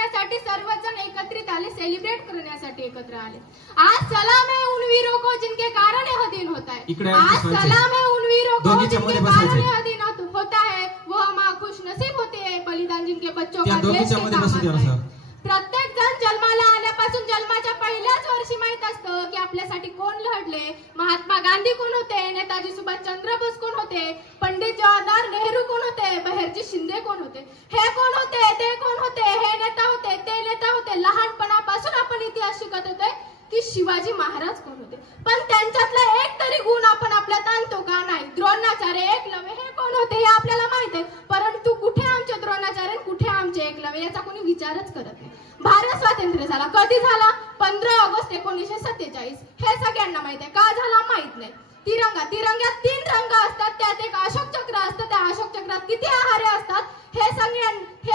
करण्यासाठी सर्वजण एकत्रित आले, सेलिब्रेट करण्यासाठी एकत्र आले। आज सलाम है उन वीरों को जिनके कारण यह दिन होता है। आज सलाम है उन वीरों को जिनके कारण यह दिन होता है। वो माँ खुश नसीब होते हैं बलिदान जिनके बच्चों का देश के काम आता है। प्रत्येक जण जन्माला आल्यापासून जन्माच्या पहिल्याच वर्षी माहित असतं की आपल्यासाठी कोण लढले। महात्मा गांधी कोण होते, नेताजी सुभाषचंद्र बोस कोण होते, पंडित जवाहरलाल नेहरू कोण होते, बहिर्जी शिंदे कोण होते, हे कोण होते, ते कोण होते, हे नेता होते, ते नेता होते। लहानपणापासून आपण इतिहास शिकत होते की शिवाजी महाराज कोण होते, पण त्यांच्यातला एक तरी गुण आपण आपल्यात आणतो का? नाही। द्रोणाचार्य, एकलव्य हे कोण होते हे आपल्याला माहित आहे, परंतु कुठे आमचे द्रोणाचार्य, कुठे आमचे एकलव्य याचा कोणी विचारच करत नाही। भारत स्वातंत्र्य झाला कधी झाला? 15 ऑगस्ट 1947। हे सगळ्यांना माहित आहे, का झाला माहित नाही। तिरंगा, तिरंग्यात 3 रंग असतात, त्यात एक अशोक चक्र असतं, त्या अशोक चक्रात किती आहारे असतात हे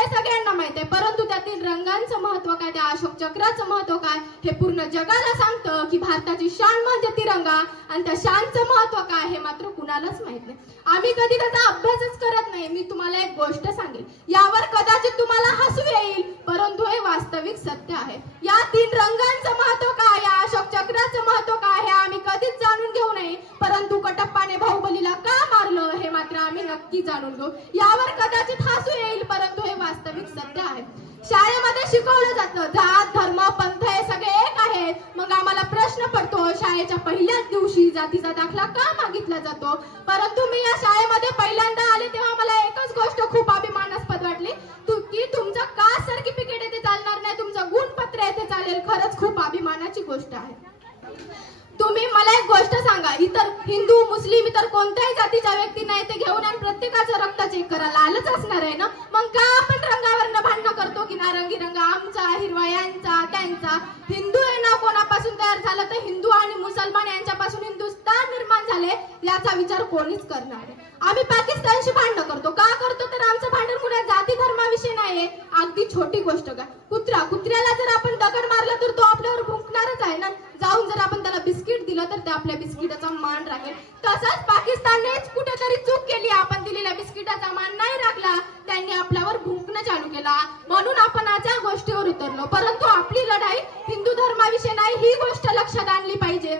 सगळ्यांना माहित आहे, परंतु त्यातील रंगांचं महत्व काय, त्या अशोक चक्राचं महत्व काय हे पूर्ण जगाला सांगतं की भारताची शान म्हणजे तिरंगा, आणि त्या शानचं महत्व काय हे मात्र कुणालाच माहित नाही। आम्ही कधी त्याचा अभ्यासच करत नाही। मी तुम्हाला एक गोष्ट सांगेल, यावर कदाचित तुम्हाला हसू येईल, परंतु हे वास्तविक सत्य आहे। या 3 रंगांचं महत्व काय, या अशोक चक्राचं महत्व काय हे आम्ही कधीच जाणून घेऊ नये, परंतु कटप्पाने बाहुबलीला का मारलं हे मात्र आम्ही नक्की जाणून घेऊ। यावर कदाचित हसू येईल, परंतु हे वास्तविक सत्य आहे। शाळेमध्ये शिकवलं जातं जात धर्म पंथ हे सगळे एक आहेत, मग आम्हाला प्रश्न पडतो शाळेच्या पहिल्याच दिवशी जातीचा दाखला का मागितला जातो? परंतु मी या शाळेमध्ये पहिल्यांदा आले तेव्हा मला एकच गोष्ट खूप अभिमानास्पद वाटली की तुमचं कास्ट सर्टिफिकेट येथे चालणार नाही, तुमचं गुणपत्र येथे चालेल। खरंच खूप अभिमानाची गोष्ट आहे। तुम्ही मला एक गोष्ट सांगा, इतर हिंदू मुस्लिम इतर कोणत्याही जातीच्या व्यक्तींना इथे घेऊन आणि प्रत्येकाचं रक्त चेक करायला आलंच असणार आहे ना, मग का आपण रंगावरनं भांडणं करतो की नारंगी रंग आमचा, हिरवा यांचा, त्यांचा? हिंदू हे नाव कोणापासून तयार झालं तर हिंदू आणि मुसलमान यांच्यापासून हिंदुस्थान निर्माण झाले, याचा विचार कोणीच करणार नाही। आम्ही पाकिस्तानशी भांडण करतो, का करतो तर आमचं भांडण कुणा जाती धर्माविषयी नाहीये। अगदी छोटी गोष्ट का, कुत्र्याला जर आपण दगड मारला तर तो आपल्यावर भुंकणारच आहे ना, जाऊन जर आपण त्याला बिस्किट दिलं तर ते आपल्या बिस्किटाचा मान राखेल। तसंच पाकिस्ताननेच कुठेतरी चूक केली, आपण दिलेल्या बिस्किटाचा मान नाही राखला, त्यांनी आपल्यावर भुंकणं चालू केला, म्हणून आपण आज या गोष्टीवर उतरलो। परंतु आपली लढाई हिंदू धर्माविषयी नाही, ही गोष्ट लक्षात आणली पाहिजे।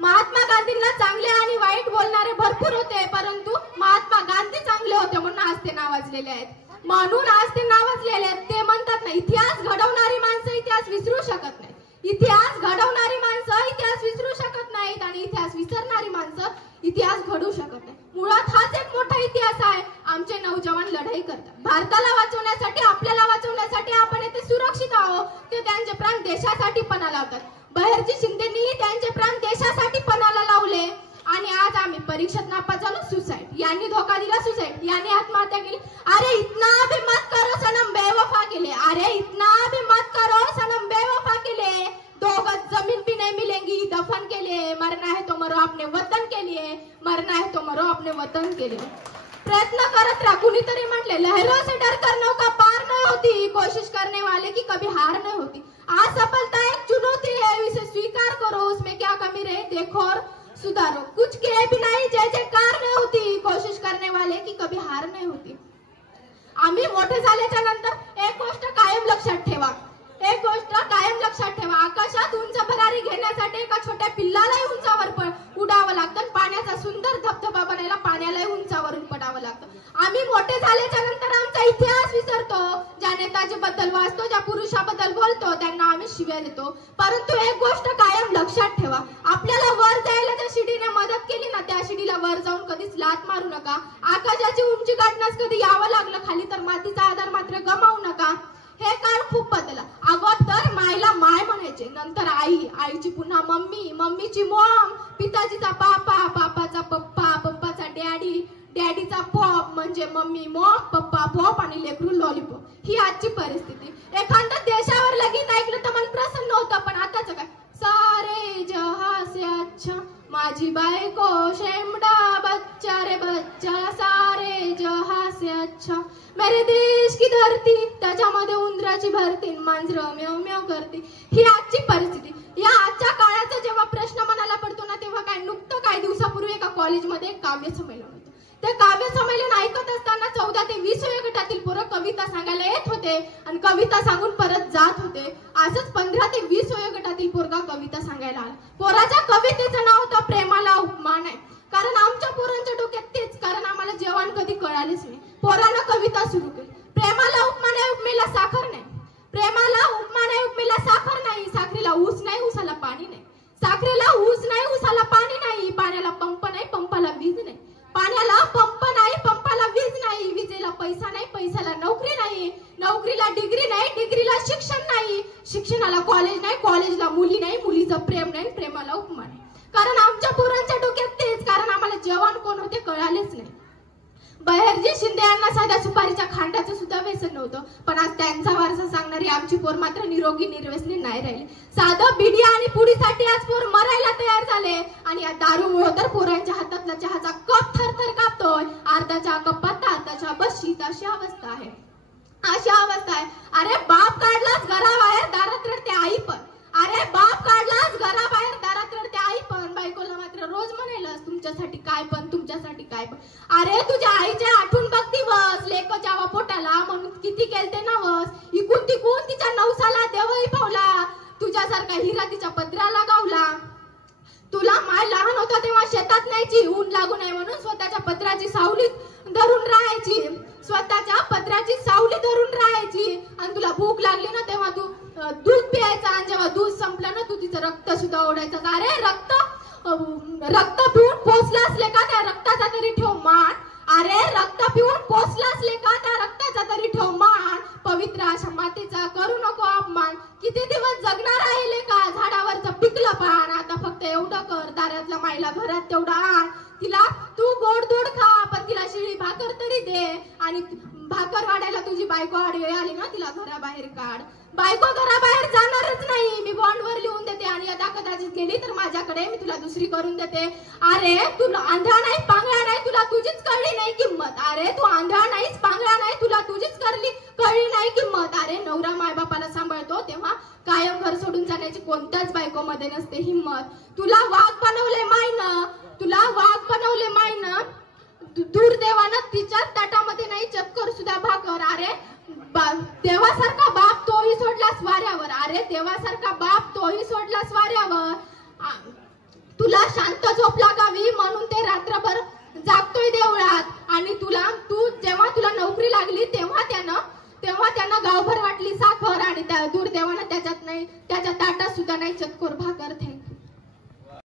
महात्मा गांधींना चांगले आणि वाईट बोलणारे भरपूर होते, परंतु महात्मा गांधी चांगले होते म्हणून आज ते नावाजलेले आहेत, म्हणून आज ते नावाजलेले आहेत। ते म्हणतात ना, इतिहास घडवणारी माणसं इतिहास विसरू शकत नाही, इतिहास घडवणारी माणसं इतिहास विसरू शकत नाहीत, आणि इतिहास विसरणारी माणसं इतिहास घडवू शकत नाही। मुळात हाच एक मोठा इतिहास आहे। आमचे नौजवान लढाई करतात भारताला वाचवण्यासाठी, आपल्याला वाचवण्यासाठी। आपण येथे सुरक्षित आहोत, ते त्यांचे प्राण देशासाठी पणाला लावतात। बहिर्जी शिंदेनी त्यांचे प्राण देशासाठी पणाला लावले, आणि आज आम्ही परीक्षेत नापास झालो, सुसाईड, यांनी धोका दिला, सुसाईड, यांनी आत्महत्या केली। अरे इतना भी मत करो सनम बेवफा केले, अरे इतना भी मत करो सनम बेवफा केले। 2 गज जमीन भी नहीं मिलेंगी, दफन के लिए मरना है तो मरो अपने वतन के लिए, मरना है तो मरो अपने वतन के लिए। प्रयत्न करत रहा। कुणीतरी म्हटले, लहरों से डरकर नौका पार नहीं होती, कोशिश करने वाले की कभी हार नहीं होती। आज सफलता एक चुनौती है, इसे स्वीकार करो, उसमें क्या कमी रहे देखो और सुधारो। कुछ किए भी नहीं, जैसे कार नहीं होती, कोशिश करने वाले की कभी हार नहीं होती। आम्ही मोठे झाल्याच्या नंतर एक गोष्ट कायम लक्षात ठेवा, एक गोष्ट कायम लक्षात ठेवा, आकाशात उंच भरारी घेण्यासाठी एका छोट्या पिल्लालाही उंचावर उडावं लागतं, पाण्याचा सुंदर धबधबा बनायला पाण्यालाही उंचावरून पडावं लागतं। आम्ही मोठे झाल्याच्या नंतर आमचा इतिहास विसरतो, ज्या नेताजी बद्दल वाचतो, ज्या पुरुषाबद्दल बोलतो, त्यांना आम्ही शिव्या देतो, परंतु एक गोष्ट कायम लक्षात ठेवा, आपल्याला वर जायला ज्या शिडीने मदत केली ना, त्या शिडीला वर जाऊन कधीच लात मारू नका। आकाशाची उंची गाठण्यास कधी यावं लागलं खाली तर मातीचा आधार मात्र गमावू नका। हे काळ खूप बदलला, अगोदर मायला माय म्हणायचे, नंतर आई, आईची पुन्हा मम्मी, मम्मीची मॉम, पिताजीचा पापा, पापाचा पप्पा, पप्पाचा डॅडी, डॅडीचा पॉप म्हणजे मम्मी मॉम, पप्पा पॉप आणि लेकरू लॉलीपॉप। ही आजची परिस्थिती। एखाद्या देशावर लगीन ऐकलं तर मन प्रसन्न होतं, पण आताच काय, सारे जहां से अच्छा माझी बायको शेमडा बच्चा रे बच्चा, सारे जहां से अच्छा मेरे देश की धरती, त्याच्यामध्ये उंदराची भरती, मांजरं म्याव म्याव करते। ही आजची परिस्थिती। या आजच्या काळाचा जेव्हा प्रश्न मनाला पडतो ना, तेव्हा काय नुकतं काही दिवसापूर्वी एका कॉलेजमध्ये एक काव्य संमेलन होतं, ते काव्य संमेलन ऐकत असताना 14 ते 20 वयोगटातील पोरं कविता सांगायला येत होते आणि कविता सांगून परत जात होते. असंच 15 ते 20 वयोगटातील पोरगा कविता सांगायला आला. पोराच्या कवितेचं नाव होतं प्रेमाला उपमान आहे. कारण आमच्या पोरांच्या डोक्यात तेच, कारण आम्हाला जेवण कधी कळालेच नाही. पोरानं कविता सुरू केली. प्रेमाला उपमान आहे, उपमेला साखर नाही. प्रेमाला उपमान आहे, उपमेला साखर नाही. साखरेला ऊस नाही, ऊसाला पाणी नाही. साखरेला ऊस नाही, ऊसाला पाणी नाही. पाण्याला पंप नाही, पंपाला वीज नाही. पाण्याला पंप नाही, पंपाला वीज नाही. विजेला पैसा नाही, पैशाला नोकरी नाही. नोकरीला डिग्री नाही, डिग्रीला शिक्षण नाही. शिक्षणाला कॉलेज नाही, कॉलेजला मुली नाही. मुलीचं प्रेम नाही, प्रेमाला उपमान आहे. कारण आमच्या पोरांच्या डोक्यात तेच, कारण आम्हाला जवान कोण होते कळालेच नाही. बहिर्जी शिंदे यांना साध्या सुपारीच्या खांडाचं सुद्धा व्यसन नव्हतं, पण आज त्यांचा वारसा सांगणारी आमची पोर मात्र निरोगी निर्व्यसनी नाही राहिले. साधं बिडी आणि पुडीसाठी आज पोर मरायला तयार झाले आणि या दारूमुळे तर पोरांच्या हातातला चहाचा कप थरथर कापतोय. अर्धाच्या कपात अर्धाच्या बशीत अशी अवस्था आहे, अशी अवस्था आहे. अरे बाप काढलाच घराबाहेर, दारात रडते आई पण. अरे बाप काढलाच घराबाहेर, दारात रडते आई पण. बायकोला मात्र रोज म्हणायलास तुमच्यासाठी काय पण, तुमच्यासाठी काय पण. अरे तुझ्या आईचे आठवण बघ दिवस, लेक जावा पोटाला म्हणून किती केलते नवस. इकून तिकून तिच्या नवसाला देवही पावला. तुझ्यासारखा हिरा तिच्या पत्राला गावला. तुला माय लहान होता तेव्हा शेतात न्यायची, ऊन लागू नये म्हणून स्वतःच्या पत्राची सावली धरून राहायची. स्वतःच्या पत्राची सावली धरून राहायची. आणि तुला भूक लागली ना तेव्हा तू दूध प्यायचा, आणि जेव्हा दूध संपलं ना तू तिचं रक्त सुद्धा ओढायचं. अरे रक्त पिऊन पोचला असले का त्या रक्ताचा तरी ठेव मान. अरे रक्त पिऊन पोचला असले का त्या रक्ताचा तरी ठेव मान. पवित्र अशा मातेचा करू नको अपमान. किती दिवस जगणार आहे का, झाडावरचं पिकलं पान. आता फक्त एवढं कर, दारातल्या माईला घरात तेवढं आण. तिला तू गोडधोड खा, पण तिला शिळी भाकर तरी दे. आणि भाकर वाढायला तुझी बायको आडवी आली ना, तिला घराबाहेर काढ. बायको घराबाहेर जाणारच नाही, मी बॉन्डवर लिहून देते. आणि यदा कदाचित गेली तर माझ्याकडे, मी तुला दुसरी करून देते. अरे तू आंधळा नाही, पांगळा नाही, तुला तुझीच कळली नाही किंमत. अरे तू आंधळा नाहीस, पांगळा नाही, तुला तुझीच कळली नाही किंमत. अरे नवरा मायबापाला सांभाळतो तेव्हा कायम घर सोडून जाण्याची कोणत्याच बायकोमध्ये नसते हिंमत. तुला वाघ बनवले मायनं, तुला वाघ बनवले मायनं. दुर्दैवानं तिच्या ताटामध्ये नाही चक्कर सुद्धा भाकर. अरे देवासारखा बाप तोही सोडला स्वाऱ्यावर. अरे देवासारखा बाप तोही सोडला स्वाऱ्यावर. तुला शांत झोप लागावी म्हणून